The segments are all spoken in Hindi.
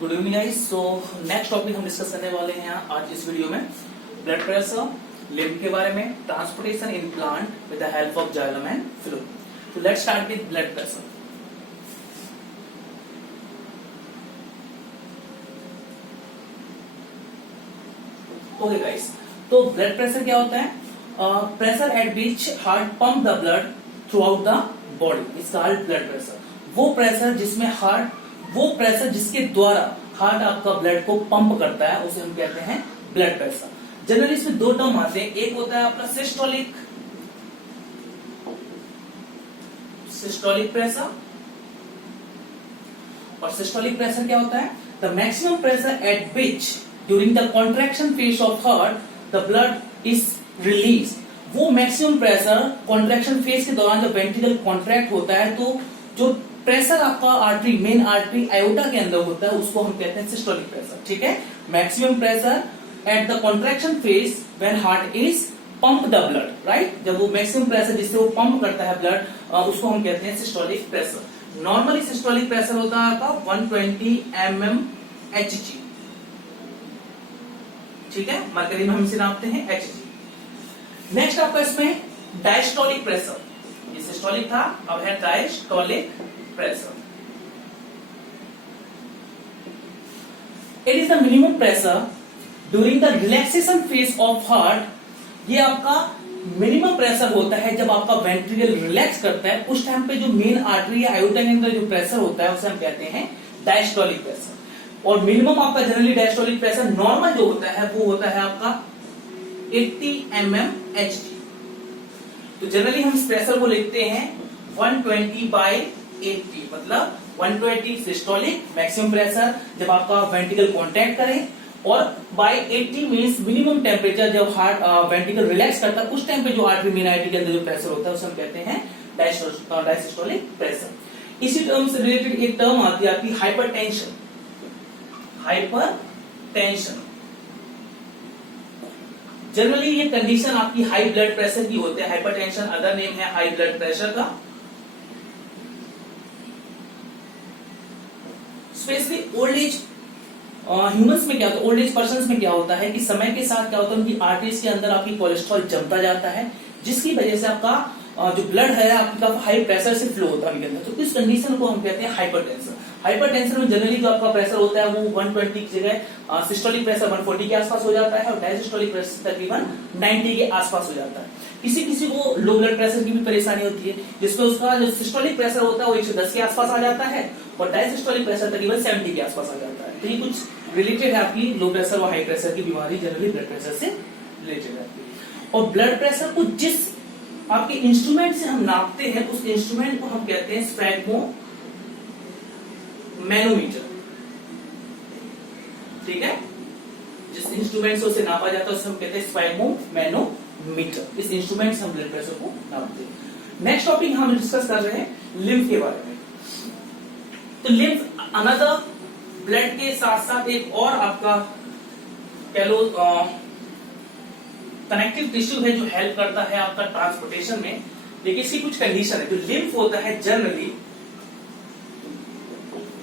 Good evening guys. So next topic हम डिस्कस करने वाले हैं आज इस वीडियो में ब्लड प्रेशर, लिम्फ के बारे में, transportation in plant with the help of xylem and fluid. तो let's start with blood pressure. Okay guys, तो ब्लड प्रेशर क्या होता है? Pressure at which heart pump the blood throughout the body is called blood pressure. वो प्रेशर जिसके द्वारा हार्ट आपका ब्लड को पंप करता है उसे हम कहते हैं ब्लड प्रेशर। जनरली इसमें दो टर्म आते हैं, एक होता है आपका सिस्टोलिक प्रेशर, और सिस्टोलिक प्रेशर क्या होता है? The maximum pressure at which during the contraction phase of heart the blood is release. वो मैक्सिमम प्रेशर कॉन्ट्रैक्शन फेज के दौरान जब वेंट्रिकल कॉन्ट्रैक्ट होता है तो जो प्रेशर आपका आर्टरी, मेन आर्टरी आयोटा के अंदर होता है उसको हम कहते हैं सिस्टोलिक प्रेशर। ठीक है, maximum pressure at the contraction phase when heart is pump the blood, right. जब वो मैक्सिमम प्रेशर जिससे वो पंप करता है ब्लड उसको हम कहते हैं systolic pressure. Normally systolic pressure होता है आपका 120 mmHg। ठीक है, मरकरी में हम इसे नापते हैं Hg। नेक्स्ट आपका इसमें डायस्टोलिक प्रेशर, ये सिस्टोलिक था, अब है diastolic pressure. It is the minimum pressure during the relaxation phase of heart. ये आपका मिनिमम प्रेशर होता है जब आपका वेंट्रिकल रिलैक्स करता है, उस टाइम पे जो मेन आर्टरी या आयोटा के अंदर जो प्रेशर होता है उसे हम कहते हैं डायस्टोलिक प्रेशर। और मिनिमम आपका जनरली डायस्टोलिक प्रेशर नॉर्मल जो होता है वो होता है आपका 80 mmHg। तो जनरली हम इस प्रेशर को लिखते हैं 120/80, मतलब 120 सिस्टोलिक मैक्सिमम प्रेशर जब आपका वेंट्रिकल कॉन्टैक्ट करे, और बाय 80 मींस मिनिमम टेम्परेचर जब हार्ट वेंट्रिकल रिलैक्स करता है उस टाइम पे जो आर्टरी मेन आर्टरी के अंदर जो प्रेशर होता है उसे हम कहते हैं डायसिस्टोलिक प्रेशर। इसी टर्म से रिलेटेड एक टर्म आती है आपकी हाइपरटेंशन। जनरली ये कंडीशन आपकी हाई ब्लड प्रेशर की होते हैं। हाइपरटेंशन अदर नेम है हाई ब्लड प्रेशर का। स्पेशली ओल्ड एज ह्यूमंस में क्या होता है, ओल्ड एज पर्सन्स में क्या होता है कि समय के साथ क्या होता है उनकी आर्टरीज के अंदर आपकी कोलेस्ट्रॉल जमता जाता है, जिसकी वजह से आपका जो ब्लड है आपका हाई प्रेशर से फ्लो होता है अंदर। तो इस कंडीशन को हम कहते हैं हाइपरटेंशन। हाइपरटेंशन में जनरली जो आपका प्रेशर होता है वो 120 की जगह सिस्टोलिक प्रेशर 140 के आसपास हो जाता है, और डायसिस्टोलिक प्रेशर तकरीबन 90 के आसपास हो जाता है। किसी किसी को लो ब्लड प्रेशर की भी परेशानी होती है, जिसमें उसका जो सिस्टोलिक प्रेशर होता है वो 110 के आसपास आ जाता है, और डायसिस्टोलिक प्रेशर तकरीबन 70 के आसपास आ जाता है। तो ये कुछ रिलेटेड है आपकी लो प्रेशर और हाई प्रेशर की बीमारी, जनरली ब्लड प्रेशर से रिलेटेड है। और ब्लड प्रेशर को जिस आपके इंस्ट्रूमेंट से हम नापते हैं उस इंस्ट्रूमेंट को हम कहते हैं स्फैग्मोमैनोमीटर। ठीक है, जिस इंस्ट्रूमेंट से उसे नापा जाता है उसे हम कहते हैं स्फैग्मोमैनोमीटर। इस इंस्ट्रूमेंट से हम ब्लड प्रेशर को नापते हैं। नेक्स्ट टॉपिक हम डिस्कस कर रहे हैं लिम्फ के बारे में। तो लिम्फ अनदर ब्लड के साथ साथ एक और आपका कह लो कनेक्टिव टिश्यू है जो हेल्प करता है आपका ट्रांसपोर्टेशन में। देखिए इसकी कुछ कंडीशन है। जो लिम्फ होता है जनरली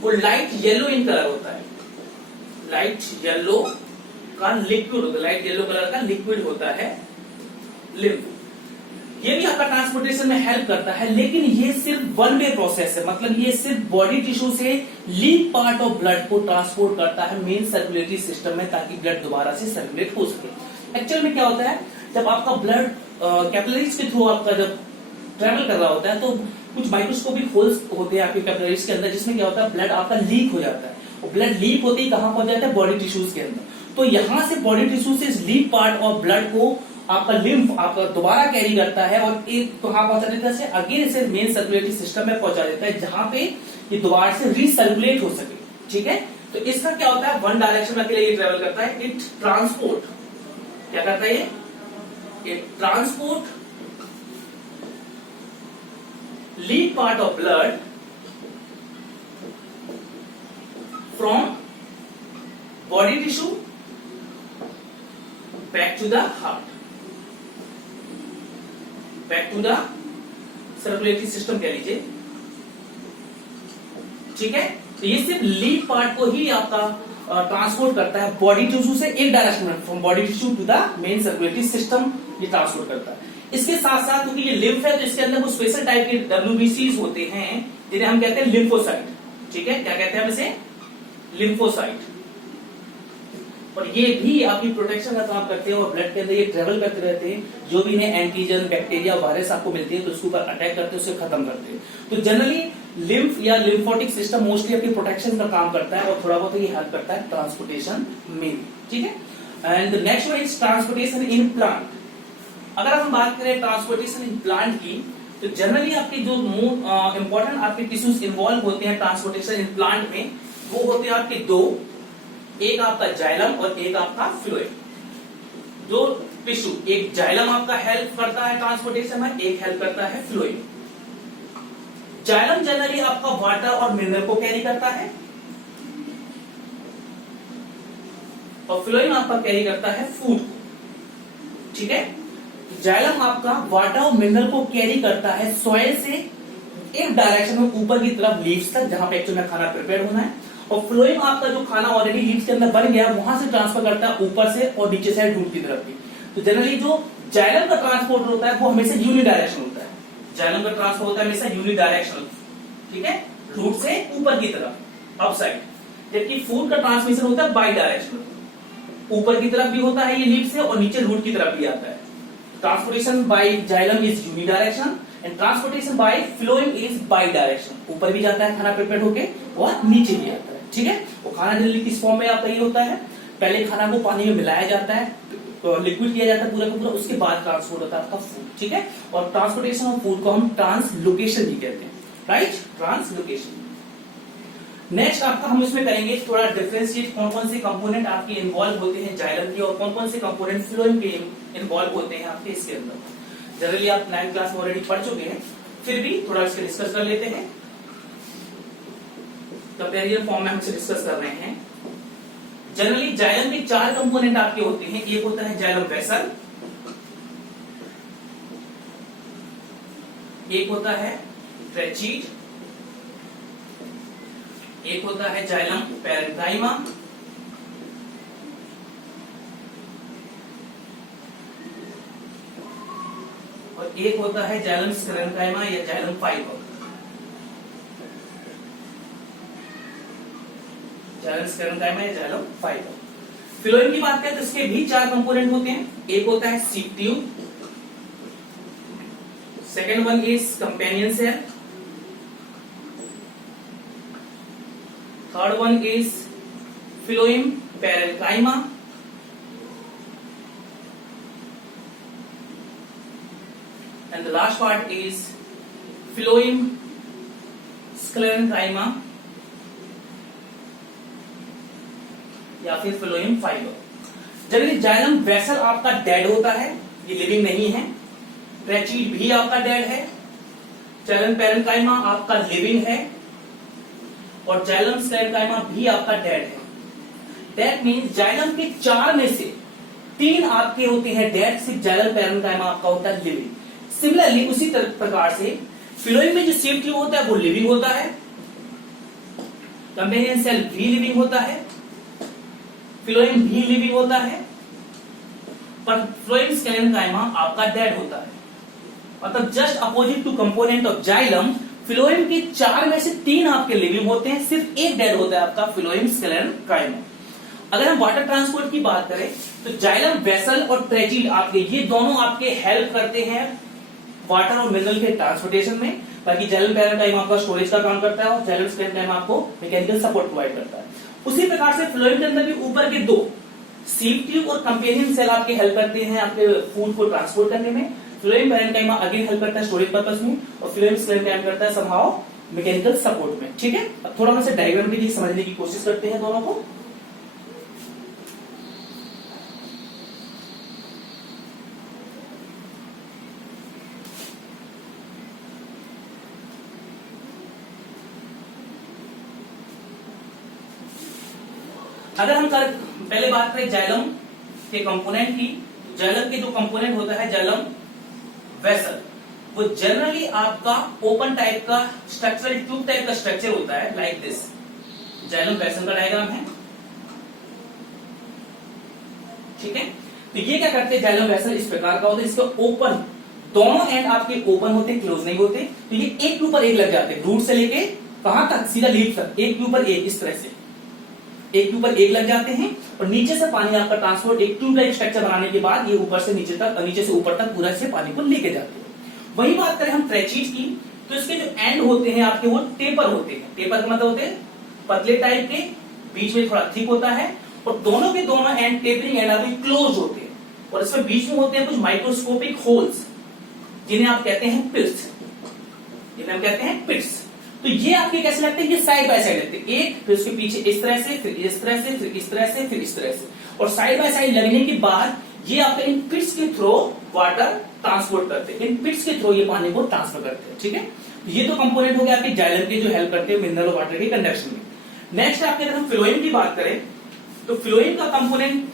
वो लाइट येलो इन कलर होता है, लाइट येलो का लिक्विड होता है, लाइट येलो कलर का लिक्विड होता है लिम्फ। ये भी आपका ट्रांसपोर्टेशन में हेल्प करता है, लेकिन ये सिर्फ वन वे प्रोसेस है, मतलब ये सिर्फ बॉडी टिश्यू से लीक पार्ट ऑफ ब्लड को ट्रांसपोर्ट करता है मेन सर्कुलेटरी सिस्टम में, ताकि ब्लड दोबारा से सर्कुलेट हो सके। एक्चुअल में क्या होता है, जब आपका ब्लड कैपिलरीज के थ्रू आपका जब ट्रेवल कर रहा होता है तो कुछ माइक्रोस्कोपिक होल्स होते हैं आपके कैपिलरीज के अंदर, जिसमें क्या होता है ब्लड आपका लीक हो जाता है। और ब्लड लीक होते ही कहां पहुंच जाता है? बॉडी टिश्यूज के अंदर। तो यहां से बॉडी टिश्यू से इस लीक पार्ट ऑफ ब्लड को आपका लिम्फ आपका दोबारा कैरी करता है और एक कहां पहुंचा देता है? अगेन इसे मेन सर्कुलेटरी सिस्टम में पहुंचा देता है, जहां पे ये दोबारा से रीसर्कुलेट हो सके। ठीक है, तो इसका क्या होता है, वन डायरेक्शन में अकेले ये ट्रेवल करता है। इट ट्रांसपोर्ट क्या करता है? ये transport leak part of blood from body tissue back to the heart, back to the circulatory system कह लीजिए। ठीक है, तो ये सिर्फ लीव पार्ट को ही आपका ट्रांसपोर्ट करता है बॉडी टिश्यू से एक डायरेक्शन में, from body tissue to the main circulatory system ये ट्रांसपोर्ट करता है। इसके साथ साथ क्योंकि ये लिम्फ है तो इसके अंदर कुछ स्पेशल टाइप के WBCs होते हैं जिन्हें हम कहते हैं लिम्फोसाइट। ठीक है, क्या कहते हैं हम इसे? लिम्फोसाइट। और ये भी आपकी प्रोटेक्शन का काम करते हैं और ब्लड के अंदर ये ट्रेवल करते रहते हैं, जो भी इन्हें एंटीजन, बैक्टीरिया, वायरस आपको मिलते हैं तो उसके ऊपर अटैक करते हैं, उसे खत्म करते हैं। तो जनरली लिम्फ या लिम्फोटिक सिस्टम मोस्टली आपकी प्रोटेक्शन का काम करता है और थोड़ा बहुत ये हेल्प करता है ट्रांसपोर्टेशन में। ठीक है, and next one is transportation in plant. अगर हम बात करें ट्रांसपोर्टेशन इन प्लांट की, तो जनरली आपके जो इंपॉर्टेंट आपके टिश्यूज इन्वॉल्व होते हैं ट्रांसपोर्टेशन इन प्लांट में, वो होते हैं आपके दो, एक आपका जाइलम और एक आपका फ्लोएम। दो टिश्यू, एक जाइलम आपका हेल्प करता है ट्रांसपोर्टेशन में, एक हेल्प करता है फ्लोएम। जाइलम जनरली आपका वाटर और मिनरल को कैरी करता है और फ्लोएम आपका कैरी करता है फूड को। ठीक है, जाइलम आपका वाटर और मिनरल को कैरी करता है सॉइल से एक डायरेक्शन में ऊपर की तरफ लीव्स तक, जहां पे एक्चुअली में खाना प्रिपेयर होना है, और फ्लोएम आपका जो खाना ऑलरेडी लीव्स के अंदर बन गया वहां से ट्रांसफर करता है ऊपर से और नीचे साइड रूट की तरफ भी। तो जनरली जो जाइलम का ट्रांसपोर्ट होता है वो हमेशा यूनिडायरेक्शनल होता है। जाइलम का ट्रांसफर होता है हमेशा यूनिडायरेक्शनल, ठीक है, रूट से ऊपर की तरफ, अप साइड। जबकि फूड का ट्रांसमिशन होता है बाई डायरेक्शनल, ऊपर की तरफ भी होता है ये लीव से और नीचे रूट की तरफ भी आता है। Transportation by xylem is unidirectional and transportation by phloem is bidirectional. ऊपर भी जाता है खाना प्रिपेयर होके और नीचे भी आता है। ठीक है, वो खाना जनरली किस फॉर्म में आपका ये होता है, पहले खाना को पानी में मिलाया जाता है तो लिक्विड किया जाता है पूरा का पूरा, उसके बाद ट्रांसपोर्ट होता है आपका फूड। ठीक है, और ट्रांसपोर्टेशन ऑफ फूड को हम ट्रांसलोकेशन भी कहते हैं, राइट, ट्रांसलोकेशन। नेक्स्ट आपका हम इसमें करेंगे थोड़ा डिफरेंशिएट, कौन कौन से कंपोनेंट आपके इन्वॉल्व होते हैं जाइलम के और कौन कौन से कंपोनेंट फ्लोएम के इन्वॉल्व होते हैं आपके इसके अंदर। जनरली आप 9th क्लास में ऑलरेडी पढ़ चुके हैं, फिर भी थोड़ा इसके डिस्कस कर लेते हैं। कंपैरिजन फॉर्म में हम इसे डिस्कस कर रहे हैं। जनरली जाइलम के 4 कंपोनेंट आपके होते हैं। एक होता है जाइलम वेसल, एक होता है ट्रेचीड, एक होता है जाइलम पैरेन्काइमा, और एक होता है जाइलम स्क्लेरेन्काइमा या जाइलम फाइबर। जाइलम स्क्लेरेन्काइमा या जाइलम फाइबर। फ्लोएम की बात करें तो इसके भी 4 कंपोनेंट होते हैं। एक होता है sieve tube, second one is companion cell, third one is phloem parenchyma, and the last part is phloem sclerenchyma या फिर phloem fibre. Generally xylem vessel आपका डेड होता है, ये लिविंग नहीं है। ट्रेचीड भी आपका डेड है। जाइलम पैरेन्काइमा आपका लिविंग है और जाइलम स्क्लेरेन्काइमा भी आपका डेड है। दैट मीन्स जाइलम के 4 में से 3 आपके होते हैं डेड, सिर्फ जाइलम पैरेन्काइमा आपका होता है लिविंग। सिमिलरली उसी प्रकार से फ्लोएम में जो सीप ट्यूब होता है वो लिविंग होता है, कंपेनियन सेल भी लिविंग होता है, फ्लोएम भी लिविंग होता है, पर फ्लोएम स्क्लेरेन्काइमा आपका डेड होता है। मतलब just opposite to component of xylem, phloem के 4 में से 3 आपके लिविंग होते हैं, सिर्फ एक डेड होता है आपका फ्लोएम स्क्लेरेन्काइमा। अगर हम वाटर ट्रांसपोर्ट की बात करें तो जाइलम वेसल और ट्रेचीड आपके ये दोनों आपके हेल्प करते हैं वाटर और मिनरल के ट्रांसपोर्टेशन में, बाकी जाइलम पैरेन्काइमा आपका स्टोरेज का काम करता है और जाइलम स्क्लेरेन्काइमा आपको मैकेनिकल सपोर्ट प्रोवाइड करता है। उसी प्रकार से फ्लोएम के अंदर भी ऊपर के 2 सीप ट्यूब और कंपेनियन सेल आपके हेल्प करते हैं आपके फूड को ट्रांसपोर्ट करने में। फ्लोएम पैरेन्काइमा अगेन हेल्प करता है स्टोरेज पर्पस में और फ्लोएम स्क्लेरेन्काइमा करता है समहाउ मैकेनिकल सपोर्ट में। ठीक है, अब थोड़ा हम इसे डायग्रामेटिकली समझने की कोशिश करते हैं दोनों को। अगर हम पहले बात करें जाइलम के कंपोनेंट की, जाइलम के जो कंपोनेंट होता है जाइलम वेसल, वो जनरली आपका ओपन टाइप का स्ट्रक्चरल ट्यूब टाइप का स्ट्रक्चर होता है, लाइक दिस। जाइलम वेसल का डायग्राम है, ठीक है। तो ये क्या करते हैं, जाइलम वेसल इस प्रकार का होता है, इसका ओपन, दोनों एंड आपके ओपन होते, क्लोज नहीं होते। तो ये एक के ऊपर एक लग जाते हैं, रूट से लेके कहां तक, सीधा लीफ तक, एक के ऊपर एक, इस तरह से एक के ऊपर एक लग जाते हैं। और नीचे से पानी आपका ट्रांसपोर्ट, एक ट्यूब लाइक स्ट्रक्चर बनाने के बाद ये ऊपर से नीचे तक, नीचे से ऊपर तक पूरा से पानी को लेके जाते हैं। वही बात करें हम ट्रेचीज की, तो इसके जो एंड होते हैं आपके वो टेपर होते हैं। टेपर का मतलब होते हैं पतले टाइप के, बीच में थोड़ा थिक होता है, और दोनों के दोनों एंड, टेपरिंग एंड आपके क्लोज होते हैं, और इसमें बीच में होते हैं कुछ माइक्रोस्कोपिक होल्स, जिन्हें आप कहते हैं पिट्स, जिन्हें हम कहते हैं पिट्स। तो ये आपके कैसे लगते हैं, ये साइड बाय साइड लगते हैं, एक फिर उसके पीछे इस तरह से, फिर इस तरह से, फिर इस तरह से, फिर इस तरह से, और साइड बाय साइड लगने के बाद ये आपके इन पिट्स के थ्रू वाटर ट्रांसपोर्ट करते हैं, इन पिट्स के थ्रू ये पानी को ट्रांसफर करते हैं, ठीक है। ये तो कंपोनेंट हो गया आपके जाइलम के, जो हेल्प करते हैं मिनरल वाटर के कंडक्शन में। नेक्स्ट आपके अगर हम फ्लोएम की बात करें, तो फ्लोएम का कंपोनेंट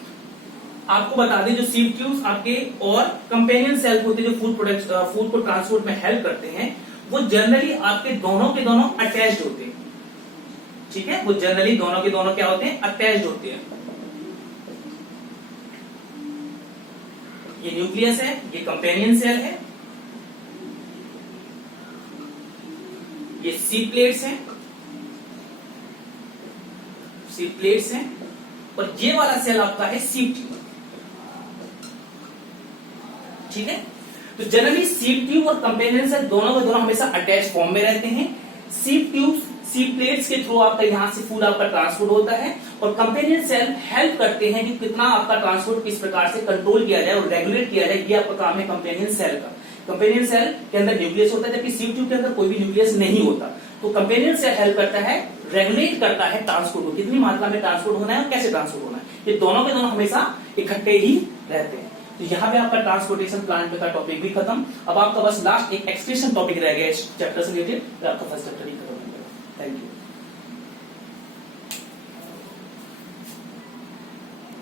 आपको बता दें, जो सीव ट्यूब्स आपके और कंपेनियन सेल होते हैं, जो फूड को ट्रांसपोर्ट में हेल्प करते हैं, वो जनरली आपके दोनों के दोनों अटैच्ड होते हैं, ठीक है। वो जनरली दोनों के दोनों क्या होते हैं, अटैच्ड होते हैं। ये न्यूक्लियस है, ये कंपेनियन सेल है, ये सीड प्लेट्स हैं, सीड प्लेट्स हैं, और ये वाला सेल आपका है सीड ट्यूब, ठीक है। तो जनरली सीड ट्यूब और कंपेनियन सेल दोनों के दोनों हमेशा अटैच फॉर्म में रहते हैं। सीड ट्यूब, सीड प्लेट्स के थ्रू आपका यहां से फूड आपका ट्रांसपोर्ट होता है, और कंपेनियन सेल हेल्प करते हैं कि कितना आपका ट्रांसपोर्ट किस प्रकार से कंट्रोल किया जाए और रेगुलेट किया जाए, ये आपका काम है कंपेनियन सेल का। कंपेनियन सेल के अंदर न्यूक्लियस होता है, जबकि सीड ट्यूब के अंदर कोई भी न्यूक्लियस नहीं होता। तो कंपेनियन सेल हेल्प करता है, रेगुलेट करता है ट्रांसपोर्ट को, कितनी मात्रा में ट्रांसपोर्ट होना है और कैसे ट्रांसपोर्ट होना है। ये दोनों के दोनों हमेशा इकट्ठे ही रहते हैं। तो यहाँ पे आपका ट्रांसपोर्टेशन प्लांट का टॉपिक भी खत्म। अब आपका बस लास्ट एक एक्सटेंशन टॉपिक रह गया इस चैप्टर से रिलेटेड, आपका फर्स्ट चैप्टर ही खत्म हो गया। Thank you.